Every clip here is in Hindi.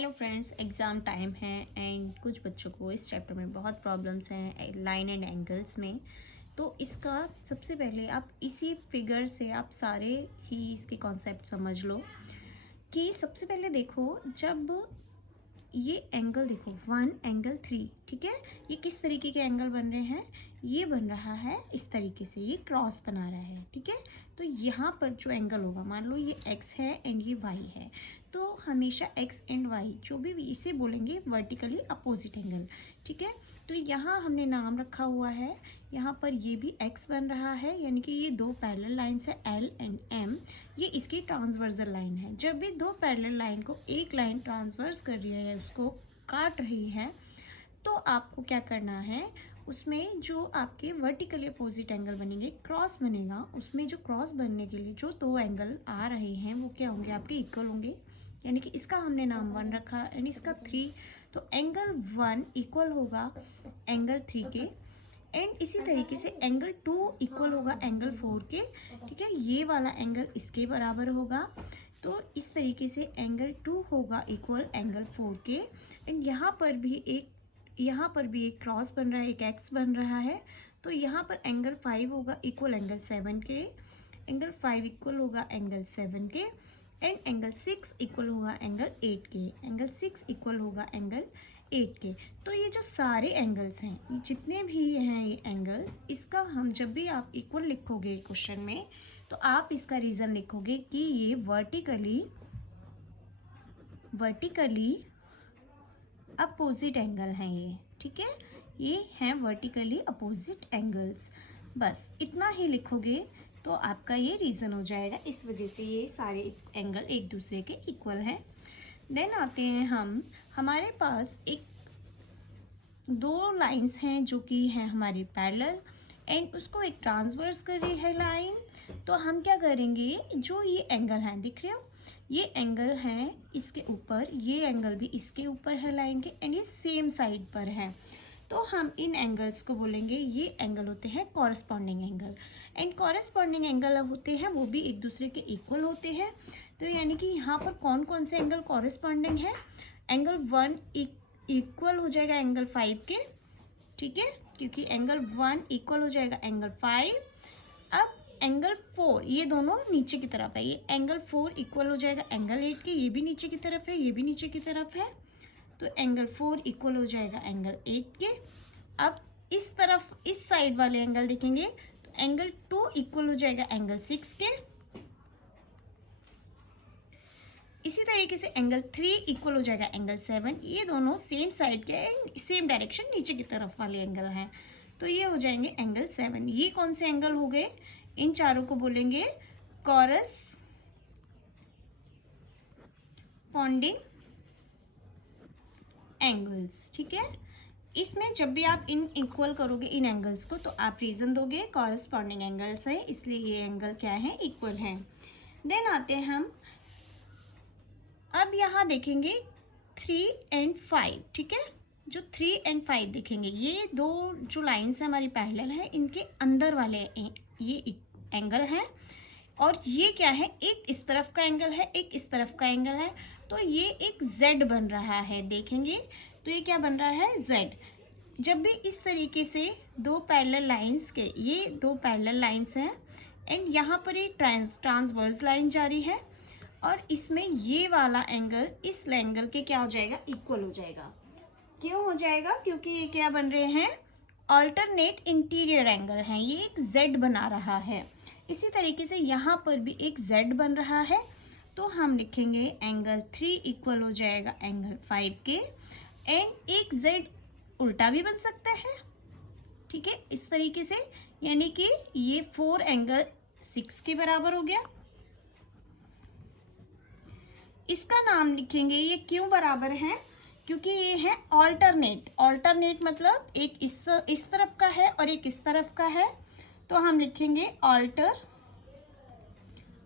हेलो फ्रेंड्स, एग्ज़ाम टाइम है एंड कुछ बच्चों को इस चैप्टर में बहुत प्रॉब्लम्स हैं लाइन एंड एंगल्स में। तो इसका सबसे पहले आप इसी फिगर से आप सारे ही इसके कॉन्सेप्ट समझ लो कि सबसे पहले देखो, जब ये एंगल देखो 1 एंगल 3, ठीक है, ये किस तरीके के एंगल बन रहे हैं, ये बन रहा है इस तरीके से, ये क्रॉस बना रहा है, ठीक है। तो यहाँ पर जो एंगल होगा, मान लो ये x है एंड ये y है, तो हमेशा x एंड y जो भी इसे बोलेंगे वर्टिकली अपोजिट एंगल, ठीक है। तो यहाँ हमने नाम रखा हुआ है, यहाँ पर ये भी x बन रहा है, यानी कि ये दो पैरेलल लाइन्स है L एंड M, ये इसकी ट्रांसवर्सल लाइन है। जब भी दो पैरेलल लाइन को एक लाइन ट्रांसवर्स कर रही है, उसको काट रही है, तो आपको क्या करना है, उसमें जो आपके वर्टिकली अपोजिट एंगल बनेंगे, क्रॉस बनेगा, उसमें जो क्रॉस बनने के लिए जो दो एंगल आ रहे हैं वो क्या होंगे, आपके इक्वल होंगे। यानी कि इसका हमने नाम 1 रखा एंड इसका 3, तो एंगल 1 इक्वल होगा एंगल 3 के, एंड इसी तरीके से एंगल 2 इक्वल होगा एंगल 4 के, ठीक है। ये वाला एंगल इसके बराबर होगा, तो इस तरीके से एंगल 2 होगा इक्वल एंगल 4 के, एंड यहाँ पर भी एक क्रॉस बन रहा है, एक एक्स बन रहा है, तो यहाँ पर एंगल 5 होगा इक्वल एंगल 7 के, एंगल 5 इक्वल होगा एंगल 7 के, एंड एंगल 6 इक्वल होगा एंगल 8 के, एंगल 6 इक्वल होगा एंगल 8 के। तो ये जो सारे एंगल्स हैं, ये जितने भी हैं ये एंगल्स, इसका हम जब भी आप इक्वल लिखोगे क्वेश्चन में, तो आप इसका रीज़न लिखोगे कि ये वर्टिकली अपोजिट एंगल हैं ये, ठीक है, ये हैं वर्टिकली अपोजिट एंगल्स। बस इतना ही लिखोगे तो आपका ये रीज़न हो जाएगा, इस वजह से ये सारे एंगल एक दूसरे के इक्वल हैं। देन आते हैं हमारे पास एक दो लाइंस हैं जो कि हैं हमारी पैरेलल, एंड उसको एक ट्रांसवर्स कर रही है लाइन। तो हम क्या करेंगे, जो ये एंगल हैं दिख रहे हो, ये एंगल हैं इसके ऊपर, ये एंगल भी इसके ऊपर है लाइन के, एंड ये सेम साइड पर है, तो हम इन एंगल्स को बोलेंगे, ये एंगल होते हैं corresponding angle, and corresponding angle होते हैं वो भी एक दूसरे के इक्वल होते हैं। तो यानी कि यहाँ पर कौन कौन से एंगल कॉरस्पॉन्डिंग है, एंगल 1 इक्वल हो जाएगा एंगल 5 के, ठीक है, क्योंकि एंगल 1 इक्वल हो जाएगा एंगल 5। अब एंगल 4, ये दोनों नीचे की तरफ है, ये एंगल 4 इक्वल हो जाएगा एंगल 8 के, ये भी नीचे की तरफ है, ये भी नीचे की तरफ है, तो एंगल 4 इक्वल हो जाएगा एंगल 8 के। अब इस तरफ इस साइड वाले एंगल देखेंगे तो एंगल 2 इक्वल हो जाएगा एंगल 6 के। इसी तरीके से एंगल 3 इक्वल हो जाएगा एंगल 7, ये दोनों सेम साइड के एंड सेम डायरेक्शन नीचे की तरफ वाले एंगल हैं, तो ये हो जाएंगे एंगल 7। ये कौन से एंगल हो गए, इन चारों को बोलेंगे कॉरस्पॉन्डिंग एंगल्स, ठीक है। इसमें जब भी आप इन इक्वल करोगे इन एंगल्स को, तो आप रीज़न दोगे कॉरस्पॉन्डिंग एंगल्स है, इसलिए ये एंगल क्या है, इक्वल है। देन आते हैं हम अब यहाँ देखेंगे 3 एंड 5, ठीक है, जो 3 एंड 5 देखेंगे, ये दो जो लाइन्स हैं हमारी पैरेलल है, इनके अंदर वाले ये एंगल हैं, और ये क्या है, एक इस तरफ का एंगल है, एक इस तरफ का एंगल है, तो ये एक Z बन रहा है, देखेंगे तो ये क्या बन रहा है, Z। जब भी इस तरीके से दो पैरेलल लाइन्स के, ये दो पैरेलल लाइन्स हैं एंड यहाँ पर एक ट्रांसवर्स लाइन जारी है, और इसमें ये वाला एंगल इस एंगल के क्या हो जाएगा, इक्वल हो जाएगा। क्यों हो जाएगा, क्योंकि ये क्या बन रहे हैं, अल्टरनेट इंटीरियर एंगल हैं, ये एक Z बना रहा है। इसी तरीके से यहाँ पर भी एक Z बन रहा है, तो हम लिखेंगे एंगल 3 इक्वल हो जाएगा एंगल 5 के, एंड एक Z उल्टा भी बन सकता है, ठीक है, इस तरीके से, यानी कि ये 4 एंगल 6 के बराबर हो गया। इसका नाम लिखेंगे, ये क्यों बराबर है, क्योंकि ये है ऑल्टरनेट मतलब एक इस तरफ का है और एक इस तरफ का है, तो हम लिखेंगे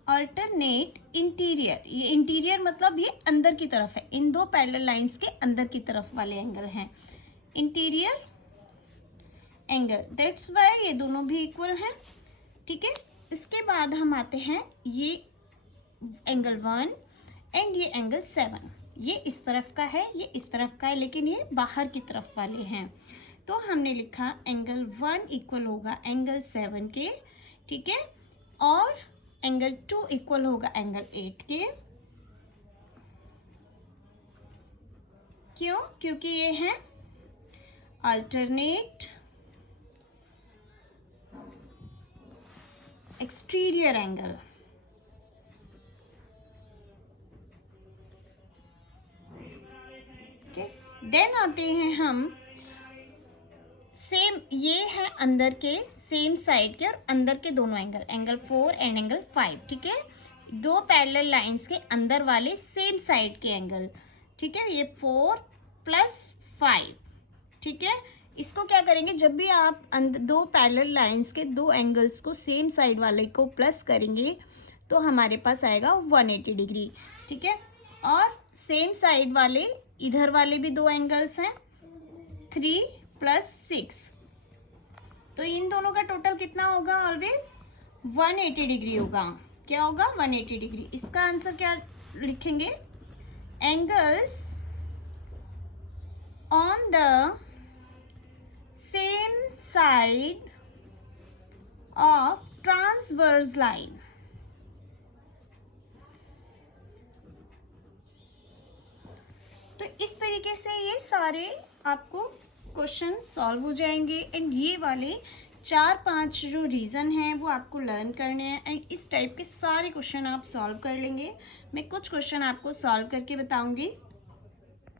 अल्टरनेट इंटीरियर। ये इंटीरियर मतलब ये अंदर की तरफ है, इन दो पैरेलल लाइंस के अंदर की तरफ वाले एंगल हैं इंटीरियर एंगल, दैट्स वाई ये दोनों भी इक्वल हैं, ठीक है। इसके बाद हम आते हैं ये एंगल 1 एंड ये एंगल 7, ये इस तरफ का है, ये इस तरफ का है, लेकिन ये बाहर की तरफ वाले हैं। तो हमने लिखा एंगल 1 इक्वल होगा एंगल 7 के, ठीक है, और एंगल 2 इक्वल होगा एंगल 8 के। क्यों? क्योंकि ये हैं अल्टरनेट एक्सटीरियर एंगल। देन आते हैं हम सेम, ये है अंदर के सेम साइड के और अंदर के दोनों एंगल, एंगल 4 एंड एंगल 5, ठीक है, दो पैरेलल लाइंस के अंदर वाले सेम साइड के एंगल, ठीक है, ये 4 + 5, ठीक है। इसको क्या करेंगे, जब भी आप दो पैरेलल लाइंस के दो एंगल्स को सेम साइड वाले को प्लस करेंगे तो हमारे पास आएगा 180 डिग्री, ठीक है। और सेम साइड वाले इधर वाले भी दो एंगल्स हैं, 3 + 6, तो इन दोनों का टोटल कितना होगा, ऑलवेज 180 डिग्री होगा। क्या होगा, 180 डिग्री। इसका आंसर क्या लिखेंगे, angles on the same side of transverse line. तो इस तरीके से ये सारे आपको क्वेश्चन सॉल्व हो जाएंगे एंड ये वाले 4-5 जो रीज़न हैं वो आपको लर्न करने हैं एंड इस टाइप के सारे क्वेश्चन आप सॉल्व कर लेंगे। मैं कुछ क्वेश्चन आपको सॉल्व करके बताऊंगी।